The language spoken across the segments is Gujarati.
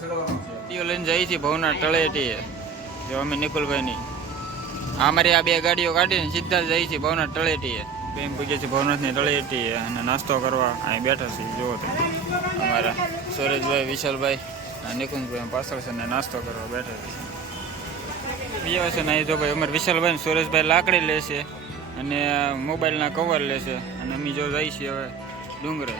ચડવાનો છે. ગાડીઓ લઈને જઈએ ભવના જો અમે નિકુલભાઈની. અમારી આ બે ગાડીઓ કાઢીને સીધા જઈએ છીએ ભવનાથ તળેટીએ. બેન પૂછે છે ભવનાથની તળેટી અને નાસ્તો કરવા અહીં બેઠા છીએ જુઓ તો. અમારા સુરેશભાઈ, વિશાલભાઈ નિકુંજભાઈ પાછળ છે ને નાસ્તો કરવા બેઠા છે. બીજા ને અહીં જો ભાઈ અમારે વિશાલભાઈ સુરેશભાઈ લાકડી લેશે અને મોબાઈલના કવર લેશે અને અમે જો છીએ હવે ડુંગરે.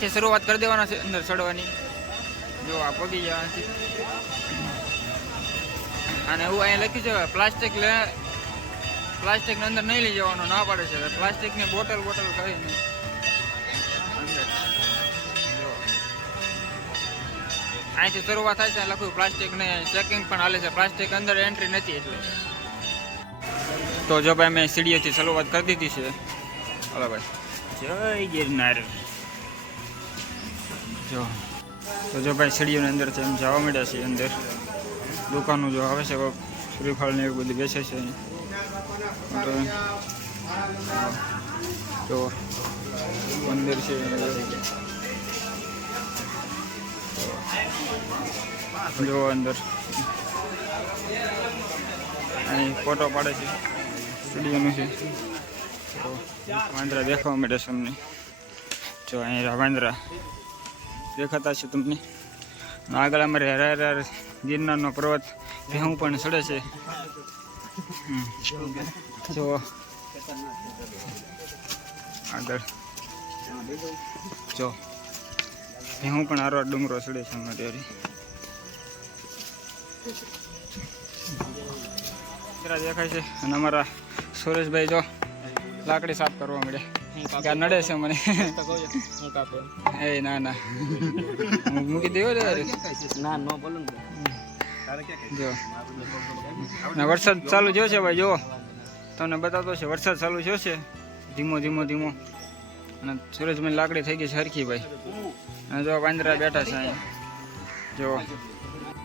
અહીંથી શરૂઆત કરી દેવાના છે અંદર ચડવાની. જો આ પગી જવાથી અને એવું અહીંયા લખ્યું છે પ્લાસ્ટિક લે પ્લાસ્ટિકને અંદર નહીં લઈ જવાનું ના પાડે છે. પ્લાસ્ટિકની બોટલ બોટલ કરીને અંદર. જો. અહીંથી શરૂઆત થાય છે લખ્યું પ્લાસ્ટિક ને ચેકિંગ પણ હાલે છે. પ્લાસ્ટિક અંદર એન્ટ્રી નથી એટલે. તો જો ભાઈ મેં સીડીઓથી શરૂઆત કરી દીધી છે. હલો ભાઈ. જય ગિરનાર. જો, તો જો ભાઈ સીડીઓની અંદર છે, એમ જવા મળ્યા છે અંદર. દુકાનો જો આવે છે કોઈક શ્રીફળ ને એવું બધું બેસે છે. તો મંદિર છે જો અંદર. અહીં ફોટો પાડે છે સ્ટુડિયોનું છે. તો, વાંદરા દેખાવા માંડે છે અમને. જો અહીં વાંદરા દેખાતા છે તમને. આગળ અમારે હરે હરે ગિરનારનો પર્વત ભેહું પણ ચડે છે. જો. આગળ. જો. ભેહું પણ હારો ડુંગરો ચડે છે અમારે હારે. દેખાય છે. અને અમારા સુરેશભાઈ જો લાકડી સાફ કરવા મળે કે નડે છે મને? એ ના ના. મૂકી દેવો રે ના નો બોલો ને જો. વરસાદ ચાલુ થયો છે ભાઈ જો. તમને બતાવતો છે વરસાદ ચાલુ થયો છે. ધીમો ધીમો ધીમો. અને સુરજમાં લાકડી થઈ ગઈ છે હરખી ભાઈ. અને જો વાંદરા બેઠા છે અહીંયા જો.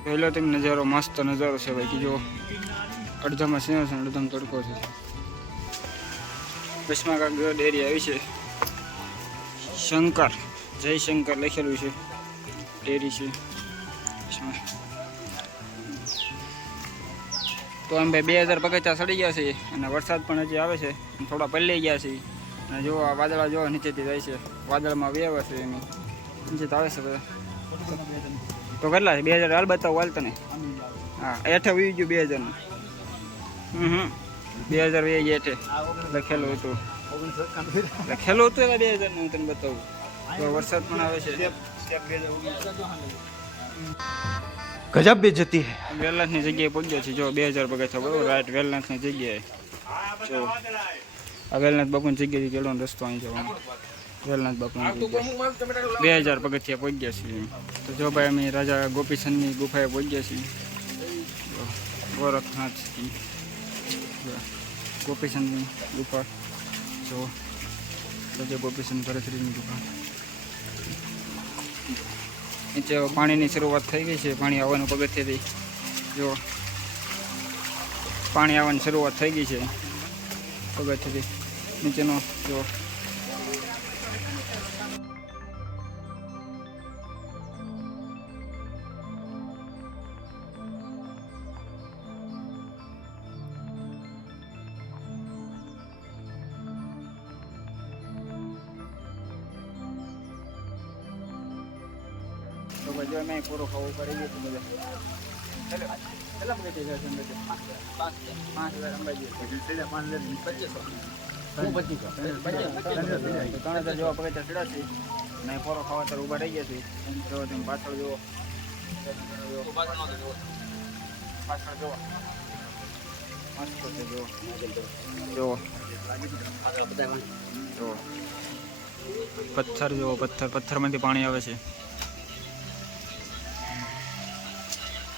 પહેલો તેમ નજારો મસ્ત નજારો છે ભાઈ કે જો. અડધામાં સિંહ છે અડધામાં તડકો છે. કાંક ડેરી આવી છે. શંકર જય શંકર લખેલું છે. ડેરી છે. તો ભાઈ બે હજાર પગથિયા સડી ગયા છે અને વરસાદ પણ હજી આવે છે. થોડા પલ્લી ગયા છે. અને જો આ વાદળા જો નીચેથી જાય છે. વાદળમાં વેવે છે એની. નીચે આવે છે તો કેટલા છે? બે હજાર હાલ બતાવો, હાલ તને. હા એઠે વી ગયું બે હજારનું. હમ હમ. બે હજાર બે ગેટે લખેલું હતું. લખેલું હતું એના બે હજાર હું તને બતાવું. તો વરસાદ પણ આવે છે. ગજબ બે જતી હે. વેલનાથની જગ્યાએ પહોંચ્યો છે. જો બે હજાર પગાર છે બરોબર. રાઈટ વેલનાથની જગ્યાએ. જો આ વેલનાથ બાપુની જગ્યાએ ચડવાનો રસ્તો અહીં જવાનો વેલનાથ બાપુની બે હજાર પગથિયા પહોંચ્યા છીએ. તો જો ભાઈ અમે રાજા ગોપીચંદની ગુફાએ પહોંચ્યા છીએ. ગોરખનાથની ગોપીચંદની દુકાન જો રાજા ગોપીચંદ ભરતરીની ગુફા નીચે પાણીની શરૂઆત થઈ ગઈ છે. પાણી આવવાનું પગથિયેથી, જો, પાણી આવવાની શરૂઆત થઈ ગઈ છે. પગથિયેથી નીચેનો, જો પછી જો પૂરો ખાવું પડી ગયું બધા કેટલા કેટલા છે અંદાજે? પાંચ હજાર. અંબાજી પાંચ હજાર પચીસો હું પચીસ ત્રણ હજાર જેવા પગથિયા ચડ્યા છે અને પોરો ખાવા ત્યારે ઊભા રહી ગયા છે. જો તમે પાછળ જુઓ. પાછળ જુઓ. મસ્ત છે જુઓ. જુઓ. જુઓ. પથ્થર જુઓ પથ્થર. પથ્થરમાંથી પાણી આવે છે.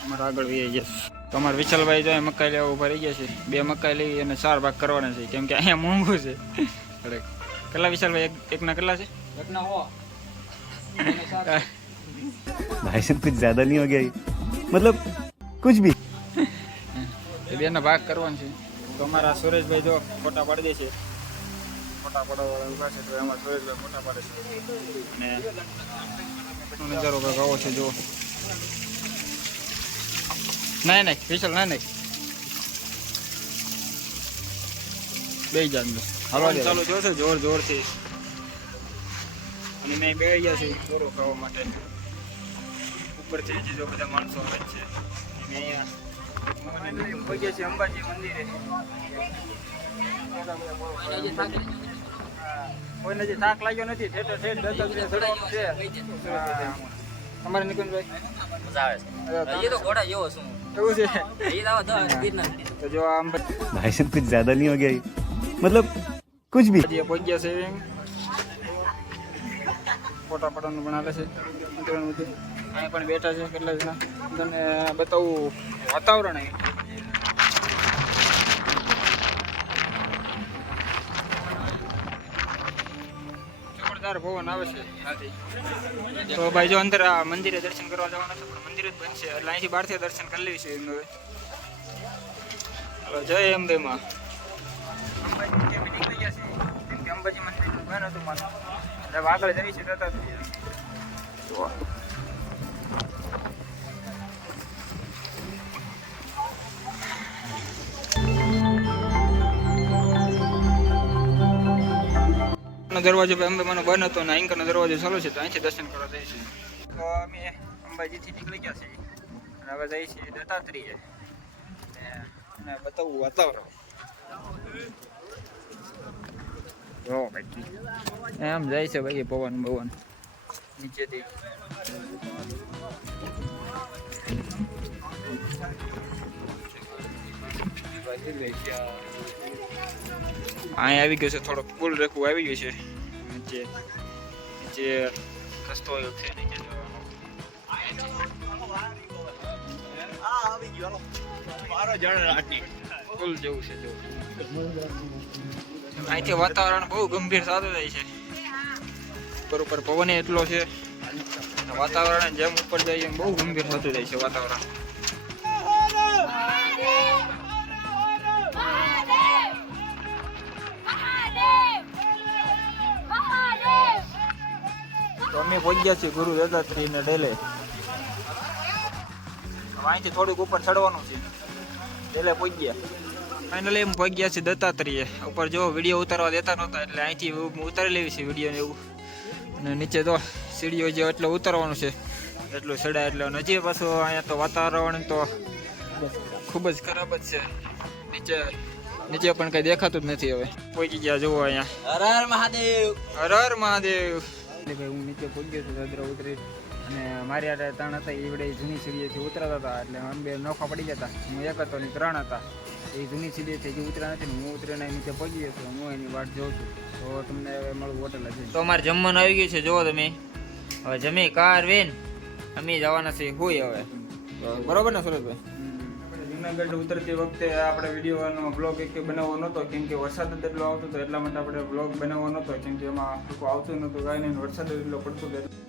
અમારા આગળ વી ગયા છે તો અમારા વિશાલભાઈ જો અહીં મકાઈ લેવા ઊભા રહી ગયા છે બે મકાઈ લઈ અને ચાર ભાગ કરવાના છે કેમ કે અહીંયા મોંઘું છે અરે કેટલા વિશાલભાઈ એક એકના કેટલા છે એકના હો भाई साहब कुछ ज्यादा नहीं हो गया ये? मतलब कुछ भी એ બેના ભાગ કરવાનો છે તો અમારા સુરેશભાઈ જો ફોટા પાડી દે છે ફોટા પાડવા ઉભા છે તો એમાં સુરેશભાઈ ફોટા પાડે છે અને નો નજારો કંઈક આવો છે જો ના નહીં વિશાલ ના નહીં બે જાન હાલો ચાલુ જોશે જોર જોરથી. અને મેં બે ગયા છે દોરો ખાવા માટે ઉપર જો બધા માણસો આવે છે. મેં અહીંયા પહોંચ્યા છીએ અંબાજી મંદિરે. કોઈને હજી થાક લાગ્યો નથી ઠેઠ ઠેઠ દત્તાત્રેય ચડવાનું છે. તમારે નિકુંજભાઈ. મજા આવે છે. એ તો ઘોડા જેવો છું. એવું છે? તો જો આમ ભાઈ સાહેબ કુછ જ્યાદા નહીં હો ગયા મતલબ કુછ ભી. જે પહોંચ છે ફોટા બનાવે છે. મિત્રો પણ બેઠા છે કેટલા જણા. તમને બતાવું વાતાવરણ અહીં. જોરદાર પવન આવે છે. તો ભાઈ જો અંદર આ મંદિરે દર્શન કરવા જવાના છે, પણ મંદિર જ બંધ છે. એટલે અહીંથી બહારથી દર્શન કરી લેવી છે એમ હવે. જય અંબે માં અંબાજી નીકળી ગયા છે? કેમ કે અંબાજી મંદિર બંધ હતું માનું એટલે આગળ જઈ છે જતા જુઓ. નો દરવાજો અંબાનો બંધ હતો અને અહીંકરનો દરવાજો ચાલુ છે, તો અહીંથી દર્શન કરવા જઈશું તો અમે અંબાજીથી નીકળી ગયા છીએ. અને હવે જઈએ છીએ દત્તાત્રેય. અને બતાવું વાતાવરણ. જો ભાઈ. એમ જાય છે ભાઈ પવન પવન નીચેથી. અહીં આવી ગયો છે, થોડોક પુલ રેખું આવી ગયું છે. જે જે રસ્તો જેવું છે અહીંથી વાતાવરણ બહુ ગંભીર સારું થાય છે. ઉપર ઉપર પવન એટલો છે. વાતાવરણ જેમ ઉપર જાય એમ બહુ ગંભીર થતું જાય છે, વાતાવરણ. અમે પહોંચ્યા છીએ ગુરુ દત્તાત્રી ને ડેલે અહીંથી થોડુંક ઉપર ચડવાનું છે. ડેલે પહોંચ્યા ફાઇનલી એમ પહોંચ્યા છે દત્તાત્રેય. ઉપર જો વીડિયો ઉતારવા દેતા નહોતા એટલે અહીંથી ઉતારી લેવી છે વીડિયો ને એવું. અને નીચે તો સીડીઓ જે એટલે ઉતારવાનું છે. એટલું ચડાય એટલે નજીક પાછું અહીંયા તો વાતાવરણ તો ખૂબ જ ખરાબ જ છે. નીચે નીચે પણ કઈ દેખાતું જ નથી હવે. પહોંચી ગયા જુઓ અહીંયા. હર હર મહાદેવ. હર હર મહાદેવ. ભાઈ હું નીચે પહોંચ્યો છું દાદરા ઉતરી અને મારી આડે ત્રણ હતા એ વડે જૂની સીડીએથી ઉતરાતા હતા. એટલે અમે બે નોખા પડી જતા હું એક હતો ને ત્રણ હતા. એ જૂની સીડીએથી જે ઉતર્યા નથી ને હું ઉતરીને નીચે પહોંચી ગયો છું. હું એની વાટ જોઉં છું. તો તમને હવે મળું હોટલ હશે તો અમારે જમવાનું આવી ગયું છે જુઓ તમે. હવે જમી કાર વેન. અમે જવાના છે હોય હવે. બરોબર ને સુરતભાઈ જુનાગઢ ઉતરતી વખતે આપણે વિડીયોનો બ્લોગ એક બનાવવો નહોતો, કેમ કે વરસાદ જ એટલો આવતો હતો, એટલા માટે આપણે બ્લોગ બનાવવો નહોતો, કેમ કે એમાં આવતું નહોતું, કાંઈ નહીં, વરસાદ જ એટલો પડતો હતો.